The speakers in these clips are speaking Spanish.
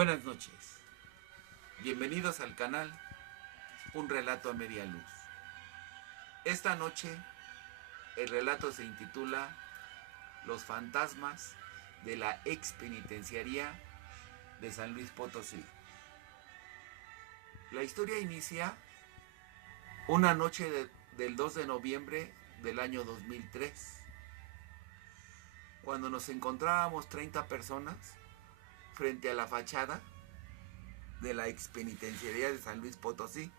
Buenas noches, bienvenidos al canal Un Relato a Media Luz. Esta noche el relato se intitula Los fantasmas de la ex penitenciaría de San Luis Potosí. La historia inicia una noche del 2 de noviembre del año 2003, cuando nos encontrábamos 30 personas frente a la fachada de la ex penitenciaría de San Luis Potosí,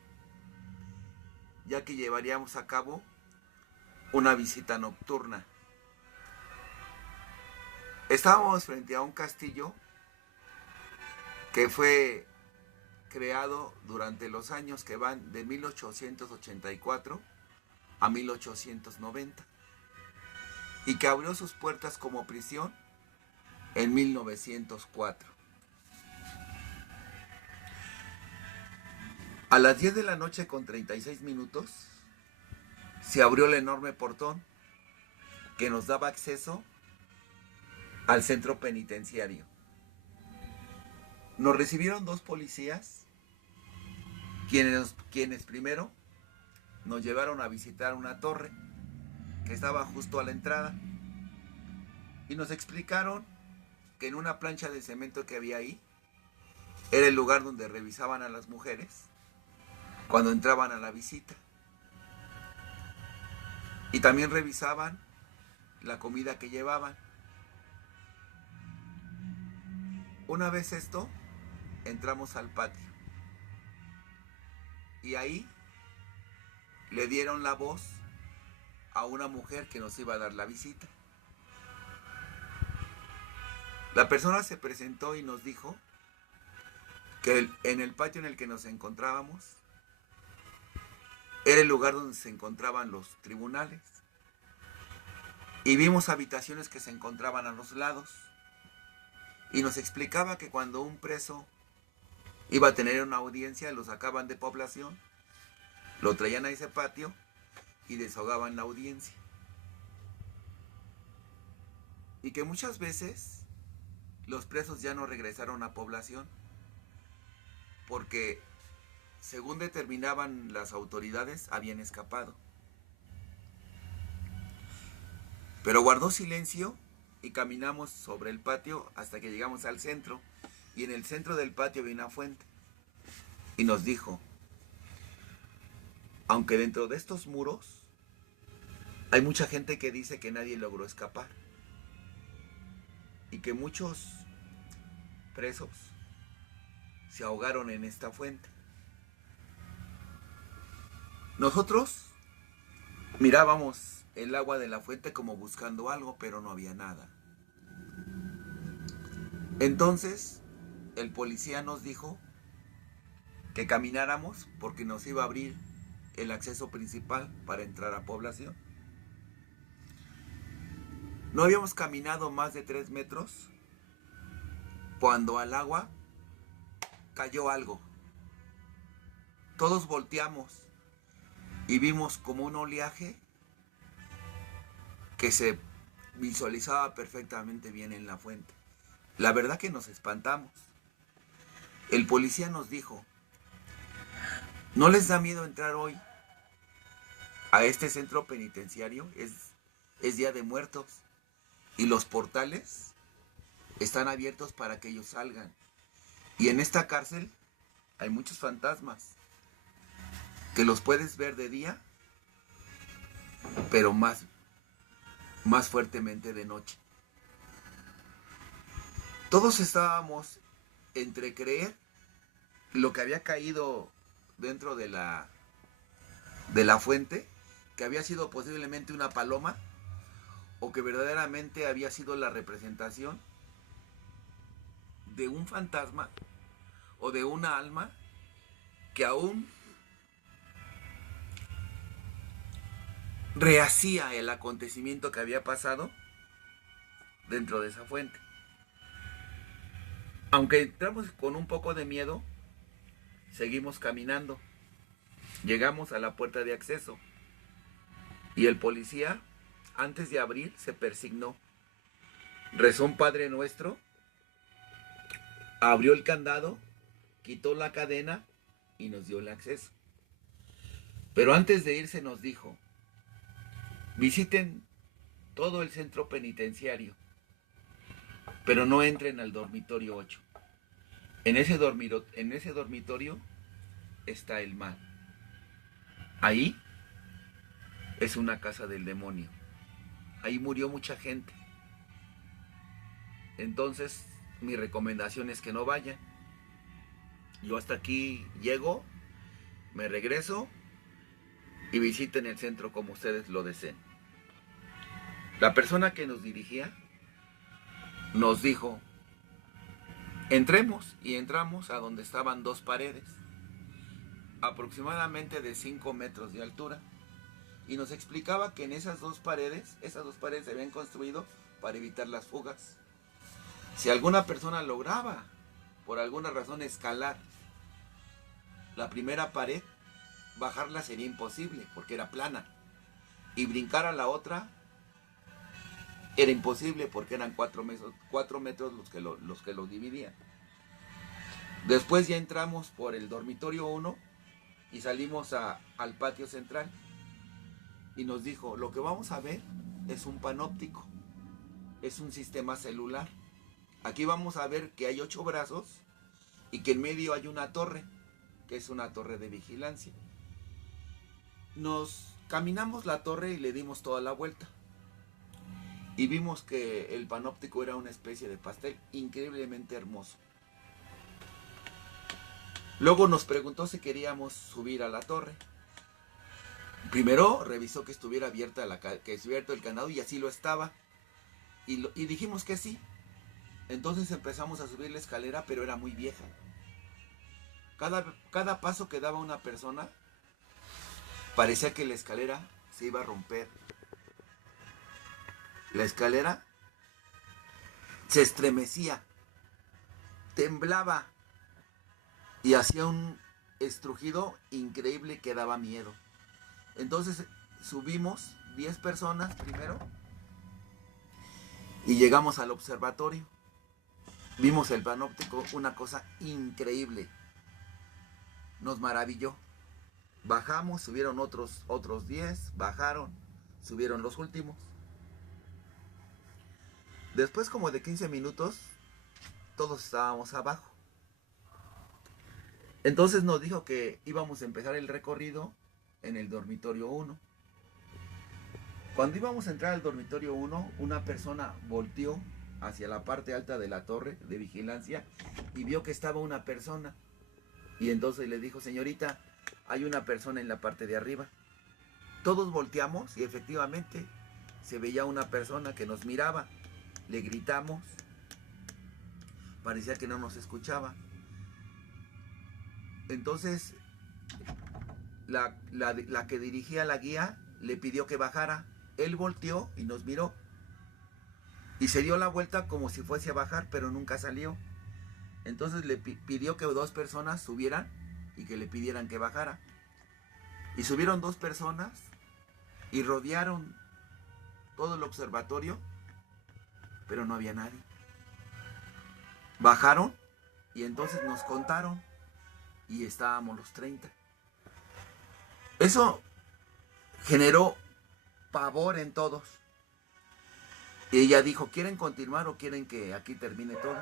ya que llevaríamos a cabo una visita nocturna. Estábamos frente a un castillo que fue creado durante los años que van de 1884 a 1890 y que abrió sus puertas como prisión en 1904. A las 10 de la noche con 36 minutos se abrió el enorme portón que nos daba acceso al centro penitenciario. Nos recibieron dos policías, quienes primero nos llevaron a visitar una torre que estaba justo a la entrada y nos explicaron que en una plancha de cemento que había ahí era el lugar donde revisaban a las mujeres cuando entraban a la visita, y también revisaban la comida que llevaban. Una vez esto, entramos al patio y ahí le dieron la voz a una mujer que nos iba a dar la visita. La persona se presentó y nos dijo que en el patio en el que nos encontrábamos era el lugar donde se encontraban los tribunales, y vimos habitaciones que se encontraban a los lados, y nos explicaba que cuando un preso iba a tener una audiencia, lo sacaban de población, lo traían a ese patio y desahogaban la audiencia, y que muchas veces los presos ya no regresaron a población porque, según determinaban las autoridades, habían escapado. Pero guardó silencio y caminamos sobre el patio hasta que llegamos al centro, y en el centro del patio había una fuente, y nos dijo: aunque dentro de estos muros hay mucha gente que dice que nadie logró escapar y que muchos presos se ahogaron en esta fuente. Nosotros mirábamos el agua de la fuente como buscando algo, pero no había nada. Entonces el policía nos dijo que camináramos porque nos iba a abrir el acceso principal para entrar a población. No habíamos caminado más de 3 metros cuando al agua cayó algo. Todos volteamos y vimos como un oleaje que se visualizaba perfectamente bien en la fuente. La verdad que nos espantamos. El policía nos dijo: ¿no les da miedo entrar hoy a este centro penitenciario? Es Día de Muertos y los portales están abiertos para que ellos salgan. Y en esta cárcel hay muchos fantasmas que los puedes ver de día, pero más fuertemente de noche. Todos estábamos entre creer lo que había caído dentro de la fuente, que había sido posiblemente una paloma, o que verdaderamente había sido la representación de un fantasma o de una alma que aún rehacía el acontecimiento que había pasado dentro de esa fuente. Aunque entramos con un poco de miedo, seguimos caminando. Llegamos a la puerta de acceso y el policía, antes de abrir, se persignó, rezó un Padre Nuestro abrió el candado, quitó la cadena y nos dio el acceso. Pero antes de irse nos dijo, visiten todo el centro penitenciario, pero no entren al dormitorio 8. En ese dormitorio está el mal. Ahí es una casa del demonio. Ahí murió mucha gente. Entonces, mi recomendación es que no vayan. Yo hasta aquí llego, me regreso y visiten el centro como ustedes lo deseen. La persona que nos dirigía nos dijo, entremos, y entramos a donde estaban dos paredes, aproximadamente de 5 metros de altura, y nos explicaba que en esas dos paredes se habían construido para evitar las fugas. Si alguna persona lograba, por alguna razón, escalar la primera pared, bajarla sería imposible, porque era plana, y brincar a la otra era imposible, porque eran 4 metros los que lo dividían. Después ya entramos por el dormitorio 1 y salimos al patio central, y nos dijo, lo que vamos a ver es un panóptico, es un sistema celular. Aquí vamos a ver que hay 8 brazos y que en medio hay una torre, que es una torre de vigilancia. Nos caminamos la torre y le dimos toda la vuelta. Y vimos que el panóptico era una especie de pastel increíblemente hermoso. Luego nos preguntó si queríamos subir a la torre. Primero revisó que estuviera abierto el candado, y así lo estaba. Y dijimos que sí. Entonces empezamos a subir la escalera, pero era muy vieja. Cada paso que daba una persona, parecía que la escalera se iba a romper. La escalera se estremecía, temblaba y hacía un estrujido increíble que daba miedo. Entonces subimos 10 personas primero y llegamos al observatorio. Vimos el panóptico, una cosa increíble. Nos maravilló. Bajamos, subieron otros 10, bajaron, subieron los últimos. Después como de 15 minutos, todos estábamos abajo. Entonces nos dijo que íbamos a empezar el recorrido en el dormitorio 1. Cuando íbamos a entrar al dormitorio 1, una persona volteó hacia la parte alta de la torre de vigilancia y vio que estaba una persona. Y entonces le dijo, señorita, hay una persona en la parte de arriba. Todos volteamos y efectivamente se veía una persona que nos miraba. Le gritamos, parecía que no nos escuchaba. Entonces la que dirigía la guía le pidió que bajara. Él volteó y nos miró y se dio la vuelta como si fuese a bajar, pero nunca salió. Entonces le pidió que 2 personas subieran y que le pidieran que bajara. Y subieron 2 personas y rodearon todo el observatorio, pero no había nadie. Bajaron y entonces nos contaron y estábamos los 30. Eso generó pavor en todos. Y ella dijo, ¿quieren continuar o quieren que aquí termine todo?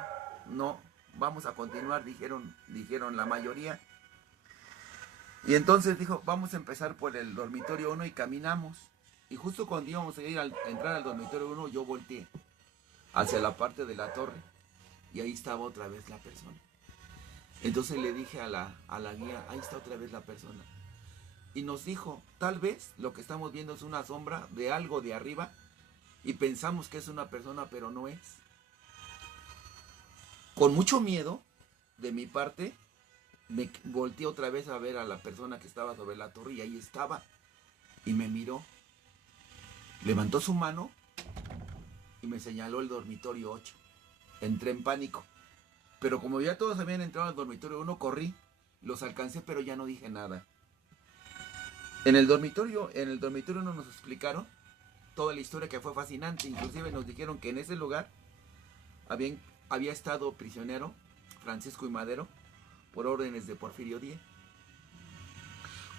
No, vamos a continuar, dijeron la mayoría. Y entonces dijo, vamos a empezar por el dormitorio 1 y caminamos. Y justo cuando íbamos a entrar al dormitorio 1, yo volteé hacia la parte de la torre y ahí estaba otra vez la persona. Entonces le dije a la guía, ahí está otra vez la persona. Y nos dijo, tal vez lo que estamos viendo es una sombra de algo de arriba y pensamos que es una persona, pero no es. Con mucho miedo de mi parte, me volteé otra vez a ver a la persona que estaba sobre la torre y ahí estaba. Y me miró, levantó su mano y me señaló el dormitorio 8. Entré en pánico. Pero como ya todos habían entrado al dormitorio 1, corrí, los alcancé, pero ya no dije nada. En el dormitorio 1 nos explicaron toda la historia, que fue fascinante. Inclusive nos dijeron que en ese lugar había estado prisionero Francisco y Madero por órdenes de Porfirio Díaz.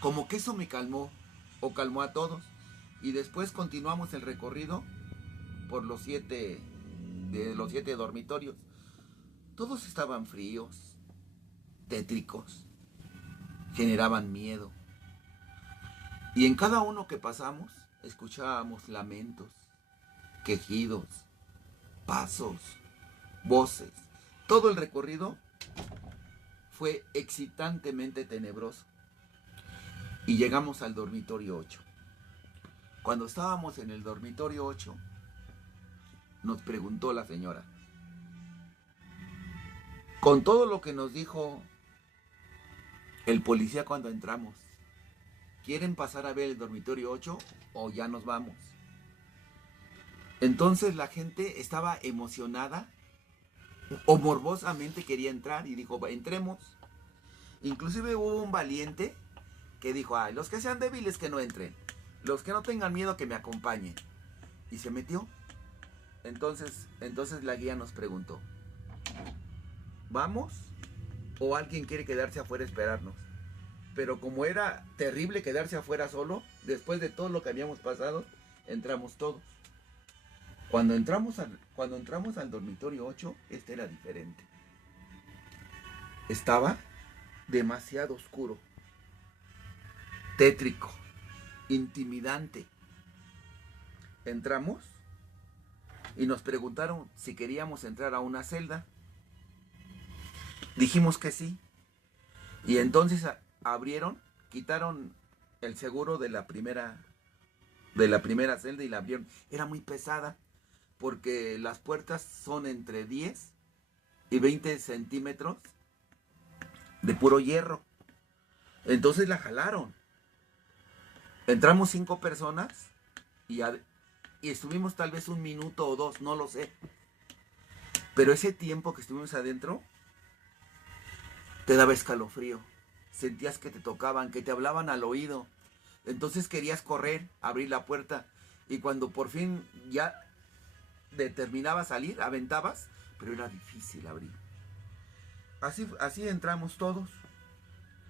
Como que eso me calmó, o calmó a todos. Y después continuamos el recorrido por los 7 dormitorios. Todos estaban fríos, tétricos, generaban miedo. Y en cada uno que pasamos escuchábamos lamentos, quejidos, pasos, voces. Todo el recorrido fue excitantemente tenebroso. Y llegamos al dormitorio 8. Cuando estábamos en el dormitorio 8, nos preguntó la señora, con todo lo que nos dijo el policía cuando entramos, ¿quieren pasar a ver el dormitorio 8 o ya nos vamos? Entonces la gente estaba emocionada o morbosamente quería entrar y dijo, entremos. Inclusive hubo un valiente que dijo, ay, los que sean débiles que no entren, los que no tengan miedo que me acompañen. Y se metió. Entonces la guía nos preguntó, ¿vamos? ¿O alguien quiere quedarse afuera a esperarnos? Pero como era terrible quedarse afuera solo, después de todo lo que habíamos pasado, entramos todos. Cuando entramos al dormitorio 8, este era diferente. Estaba demasiado oscuro, tétrico, intimidante. Entramos y nos preguntaron si queríamos entrar a una celda. Dijimos que sí. Y entonces abrieron, quitaron el seguro de la primera celda y la abrieron. Era muy pesada porque las puertas son entre 10 y 20 centímetros de puro hierro. Entonces la jalaron. Entramos 5 personas y estuvimos tal vez 1 minuto o 2, no lo sé. Pero ese tiempo que estuvimos adentro te daba escalofrío. Sentías que te tocaban, que te hablaban al oído. Entonces querías correr, abrir la puerta. Y cuando por fin ya determinabas salir, aventabas, pero era difícil abrir. Así entramos todos.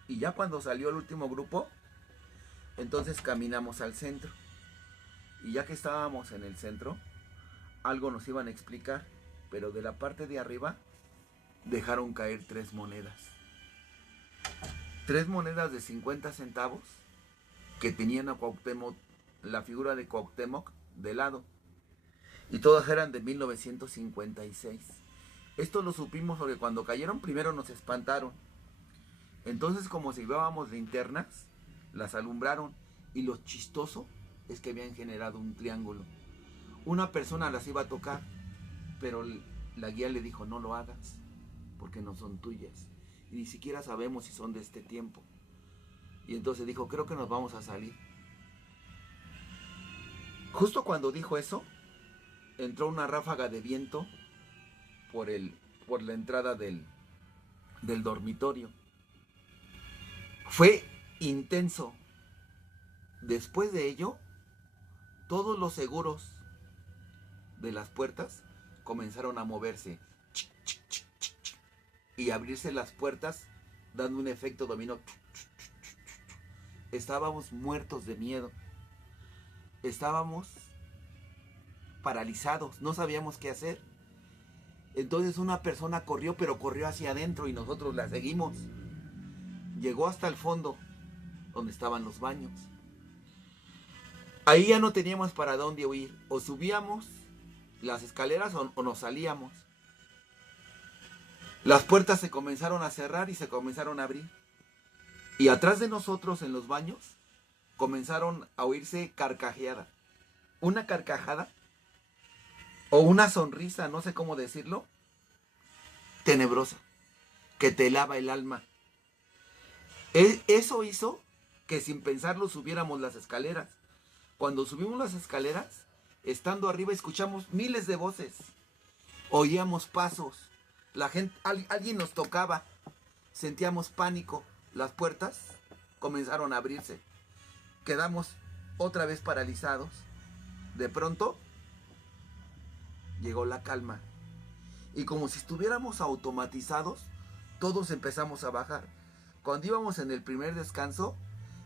Y ya cuando salió el último grupo, entonces caminamos al centro. Y ya que estábamos en el centro, algo nos iban a explicar, pero de la parte de arriba dejaron caer 3 monedas. 3 monedas de 50 centavos que tenían a Cuauhtémoc, la figura de Cuauhtémoc de lado. Y todas eran de 1956. Esto lo supimos porque cuando cayeron primero nos espantaron. Entonces, como si llevábamos linternas, las alumbraron. Y lo chistoso es que habían generado un triángulo. Una persona las iba a tocar, pero la guía le dijo, no lo hagas, porque no son tuyas. Y ni siquiera sabemos si son de este tiempo. Y entonces dijo, creo que nos vamos a salir. Justo cuando dijo eso, entró una ráfaga de viento por la entrada del dormitorio. Fue intenso. Después de ello, todos los seguros de las puertas comenzaron a moverse y abrirse las puertas dando un efecto dominó. Estábamos muertos de miedo. Estábamos paralizados, no sabíamos qué hacer. Entonces una persona corrió, pero corrió hacia adentro y nosotros la seguimos. Llegó hasta el fondo, donde estaban los baños. Ahí ya no teníamos para dónde huir. O subíamos las escaleras o nos salíamos. Las puertas se comenzaron a cerrar y se comenzaron a abrir. Y atrás de nosotros en los baños comenzaron a oírse carcajeada. Una carcajada o una sonrisa, no sé cómo decirlo, tenebrosa, que te helaba el alma. Eso hizo que sin pensarlo subiéramos las escaleras. Cuando subimos las escaleras, estando arriba escuchamos miles de voces. Oíamos pasos. Alguien nos tocaba. Sentíamos pánico. Las puertas comenzaron a abrirse. Quedamos otra vez paralizados. De pronto, llegó la calma. Y como si estuviéramos automatizados, todos empezamos a bajar. Cuando íbamos en el primer descanso,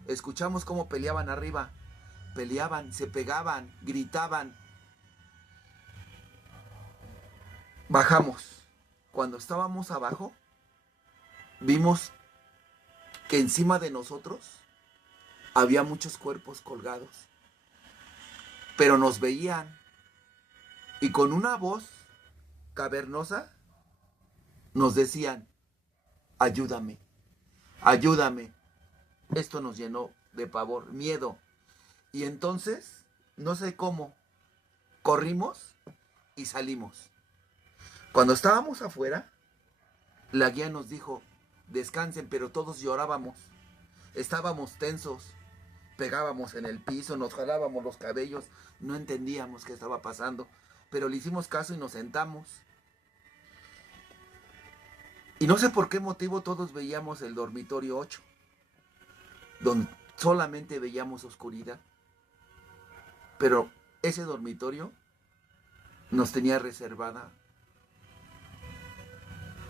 escuchamos cómo peleaban arriba. Peleaban, se pegaban, gritaban. Bajamos. Cuando estábamos abajo, vimos que encima de nosotros había muchos cuerpos colgados. Pero nos veían. Y con una voz cavernosa nos decían: ayúdame, ayúdame. Esto nos llenó de pavor, miedo. Y entonces, no sé cómo, corrimos y salimos. Cuando estábamos afuera, la guía nos dijo: descansen, pero todos llorábamos. Estábamos tensos, pegábamos en el piso, nos jalábamos los cabellos, no entendíamos qué estaba pasando, pero le hicimos caso y nos sentamos. Y no sé por qué motivo todos veíamos el dormitorio 8, donde solamente veíamos oscuridad. Pero ese dormitorio nos tenía reservada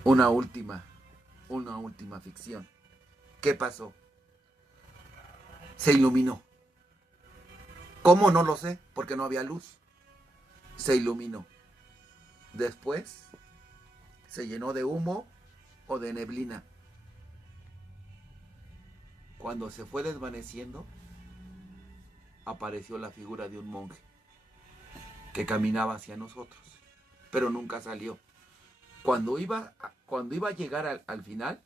una última ficción. ¿Qué pasó? Se iluminó. ¿Cómo? No lo sé, porque no había luz. Se iluminó. Después se llenó de humo o de neblina. Cuando se fue desvaneciendo, apareció la figura de un monje que caminaba hacia nosotros, pero nunca salió. Cuando iba a llegar al final,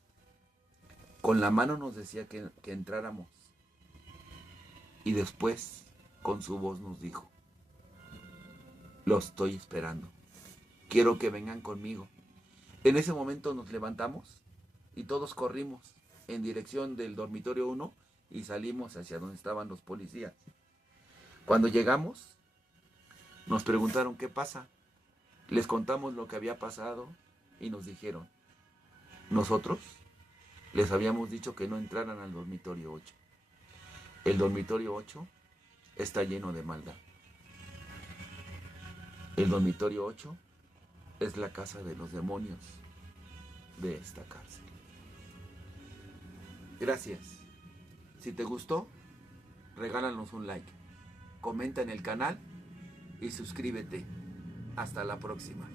con la mano nos decía que entráramos. Y después, con su voz nos dijo: lo estoy esperando. Quiero que vengan conmigo. En ese momento nos levantamos y todos corrimos en dirección del dormitorio 1 y salimos hacia donde estaban los policías. Cuando llegamos, nos preguntaron qué pasa. Les contamos lo que había pasado y nos dijeron: nosotros les habíamos dicho que no entraran al dormitorio 8. El dormitorio 8 está lleno de maldad. El dormitorio 8 es la casa de los demonios de esta cárcel. Gracias. Si te gustó, regálanos un like, comenta en el canal y suscríbete. Hasta la próxima.